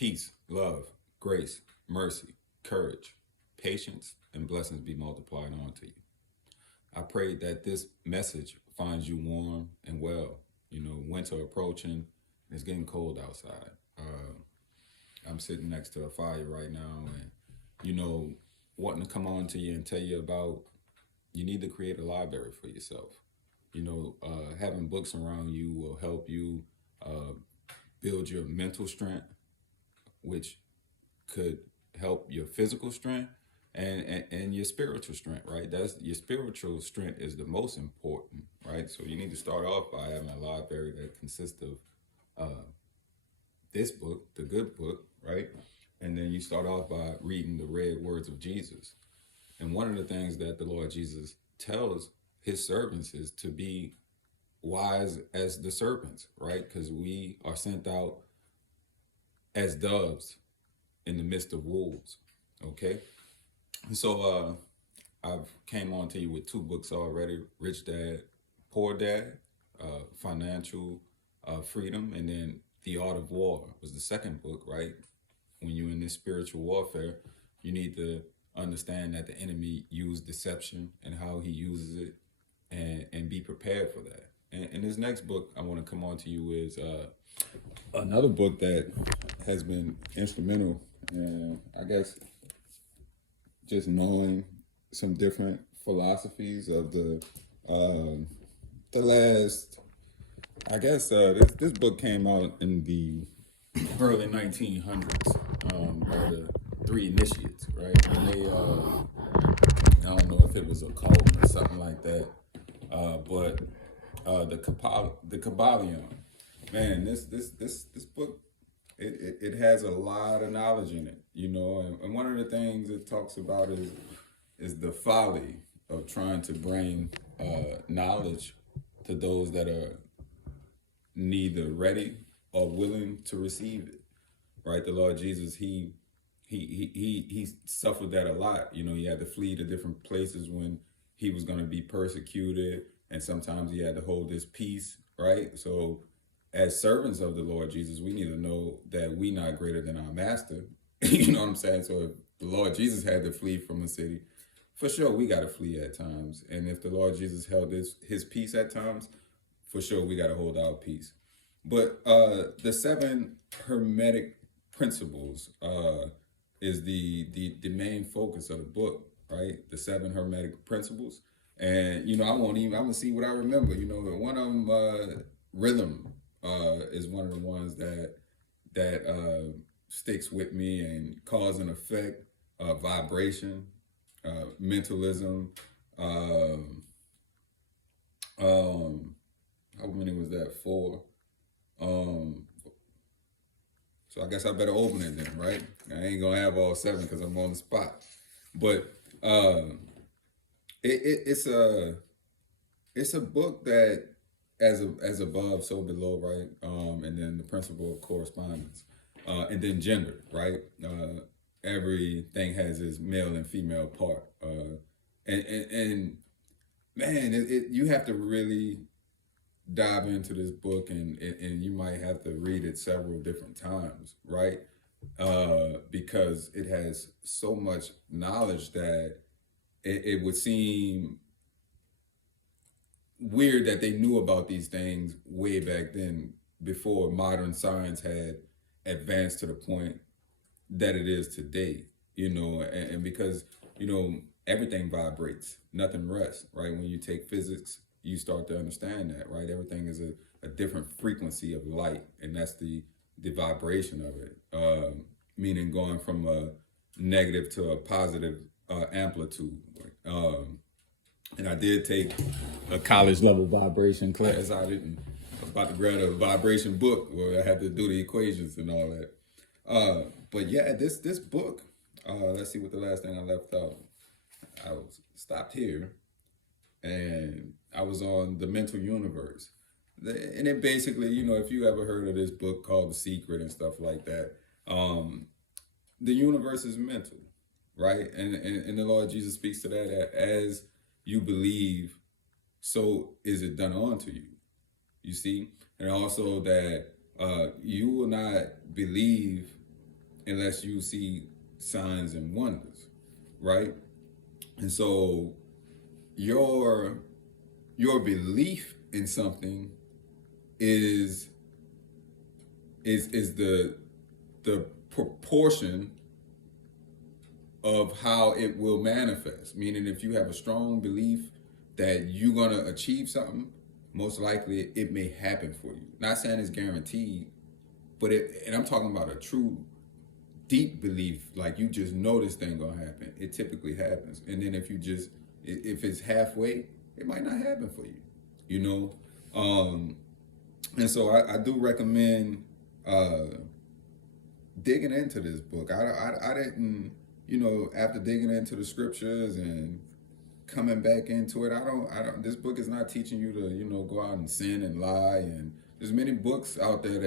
Peace, love, grace, mercy, courage, patience, and blessings be multiplied onto you. I pray that this message finds you warm and well. You know, winter approaching, it's getting cold outside. I'm sitting next to a fire right now and, you know, wanting to come on to you and tell you about you need to create a library for yourself. Having books around you will help you uh, build your mental strength, which could help your physical strength and your spiritual strength, right? That's your spiritual strength is the most important, right? So you need to start off by having a library that consists of uh, this book, the good book, right? And then you start off by reading the red words of Jesus. And one of the things that the Lord Jesus tells his servants is to be wise as the serpents, right? Because we are sent out as doves in the midst of wolves. Okay. So I've came on to you with two books already: Rich Dad, Poor Dad, Financial Freedom, and then The Art of War was the second book, right? When you're in this spiritual warfare, you need to understand that the enemy used deception and how he uses it, and be prepared for that. And this next book I want to come on to you is another book that has been instrumental, and I guess just knowing some different philosophies of the last. I guess this book came out in the early 1900s. By the Three Initiates, right? And they, I don't know if it was a cult or something like that, but the Kybalion, man, this book, it has a lot of knowledge in it, you know, and one of the things it talks about is the folly of trying to bring knowledge to those that are neither ready or willing to receive it. Right, the Lord Jesus, he suffered that a lot. You know, he had to flee to different places when he was going to be persecuted, and sometimes he had to hold his peace. Right, so as servants of the Lord Jesus, we need to know that we not greater than our master. You know what I'm saying? So if the Lord Jesus had to flee from a city, for sure we got to flee at times. And if the Lord Jesus held his peace at times, for sure we got to hold our peace. But the seven Hermetic Principles is the main focus of the book, right? The seven Hermetic Principles. And, you know, I'm gonna see what I remember. You know, one of them, rhythm, is one of the ones that sticks with me, and cause and effect, vibration, mentalism, how many was that? Four. Um, so I guess I better open it then, right? I ain't gonna have all seven because I'm on the spot. But it's a book that as above, so below, right? And then the principle of correspondence, and then gender, right? Everything has its male and female part, and man, you have to really dive into this book, and you might have to read it several different times, right? Because it has so much knowledge that it would seem weird that they knew about these things way back then, before modern science had advanced to the point that it is today, you know, and because, you know, everything vibrates, nothing rests, right? When you take physics, you start to understand that, right? Everything is a different frequency of light, and that's the vibration of it, meaning going from a negative to a positive amplitude. And I did take a college level vibration class. I was about to grab a vibration book where I had to do the equations and all that. But yeah, this book, let's see what the last thing I left out. I was stopped here, and I was on the mental universe. And it basically, you know, if you ever heard of this book called The Secret and stuff like that, the universe is mental, right? And the Lord Jesus speaks to that as you believe, so is it done unto you. You see? And also that you will not believe unless you see signs and wonders, right? And so your your belief in something is is the proportion of how it will manifest. Meaning, if you have a strong belief that you're gonna achieve something, most likely it may happen for you. Not saying it's guaranteed, but and I'm talking about a true deep belief, like you just know this thing gonna happen. It typically happens. And then if it's halfway, it might not happen for you, you know. And so I do recommend digging into this book. I didn't, after digging into the scriptures and coming back into it, I don't. This book is not teaching you to, go out and sin and lie. And there's many books out there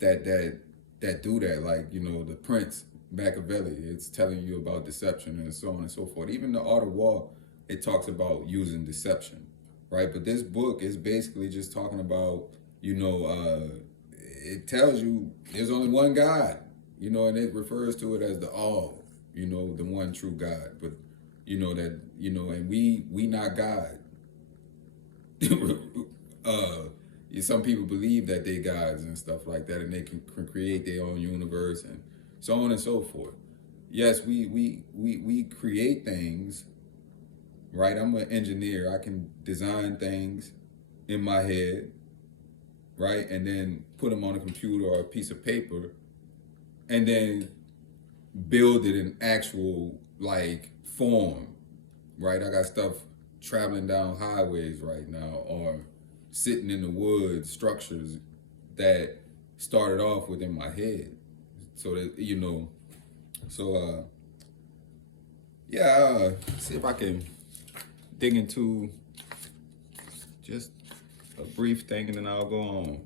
that do that, like, the Prince, Machiavelli. It's telling you about deception and so on and so forth. Even the Art of War, it talks about using deception, right? But this book is basically just talking about, it tells you there's only one God, and it refers to it as the all, the one true God. But and we not God. Some people believe that they gods and stuff like that, and they can create their own universe and so on and so forth. Yes, we create things, right? I'm an engineer. I can design things in my head, right, and then put them on a computer or a piece of paper, and then build it in actual like form, right? I got stuff traveling down highways right now, or sitting in the woods, structures that started off within my head. So that, see if I can dig into just a brief thing and then I'll go on.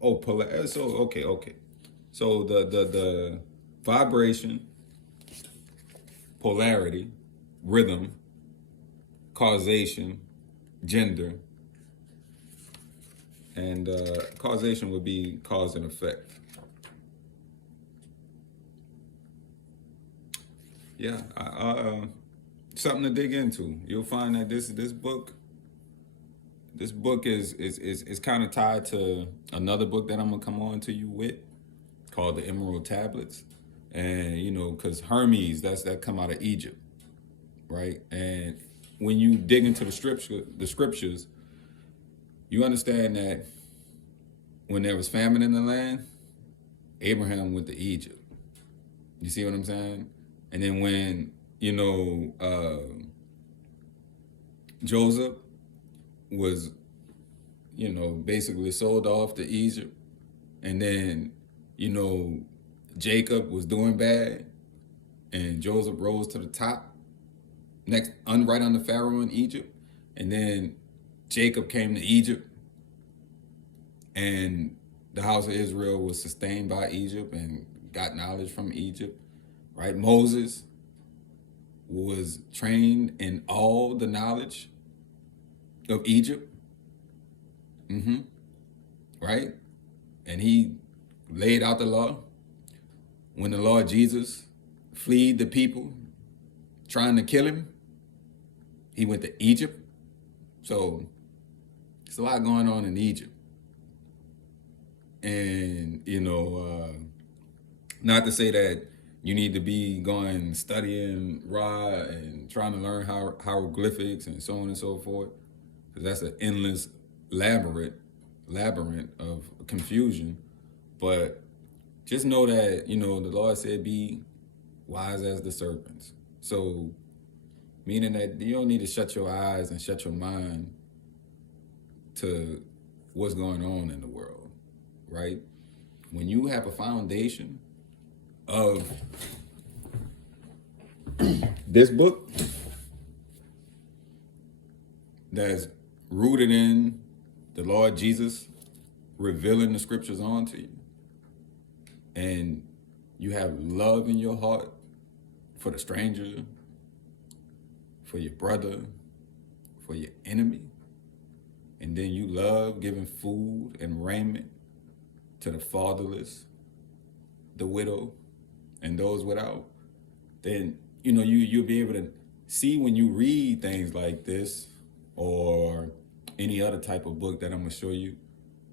Oh, so okay. So the vibration, polarity, rhythm, causation, gender, and causation would be cause and effect. Yeah, something to dig into. You'll find that this book is kind of tied to another book that I'm gonna come on to you with, called the Emerald Tablets, and because Hermes, that come out of Egypt, right? And when you dig into the scriptures, you understand that when there was famine in the land, Abraham went to Egypt. You see what I'm saying? And then when, Joseph was, basically sold off to Egypt, and then, Jacob was doing bad, and Joseph rose to the top, right under Pharaoh in Egypt, and then Jacob came to Egypt, and the house of Israel was sustained by Egypt and got knowledge from Egypt, right? Moses was trained in all the knowledge of Egypt, right? And he laid out the law. When the Lord Jesus fled the people trying to kill him, he went to Egypt. So there's a lot going on in Egypt. And, not to say that you need to be going studying Ra and trying to learn hieroglyphics and so on and so forth, because that's an endless labyrinth of confusion. But just know that, the Lord said, be wise as the serpents. So, meaning that you don't need to shut your eyes and shut your mind to what's going on in the world, right? When you have a foundation of this book that's rooted in the Lord Jesus revealing the scriptures onto you, and you have love in your heart for the stranger, for your brother, for your enemy, and then you love giving food and raiment to the fatherless, the widow, and those without, then you'll be able to see when you read things like this or any other type of book that I'm gonna show you,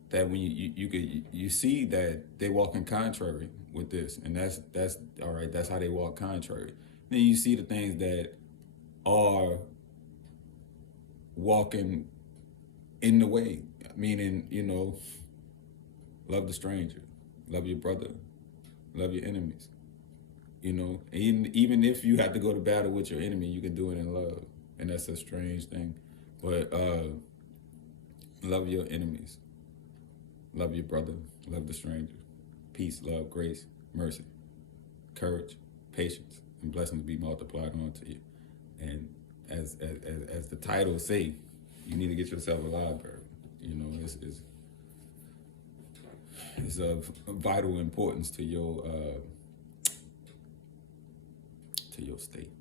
that when you see that they walk in contrary with this, and that's all right. That's how they walk contrary. Then you see the things that are walking in the way, meaning love the stranger, love your brother, love your enemies. Even if you have to go to battle with your enemy, you can do it in love, and that's a strange thing. But love your enemies, love your brother, love the stranger. Peace, love, grace, mercy, courage, patience, and blessings be multiplied onto you. And as the title say, you need to get yourself a library. It's of vital importance to your state.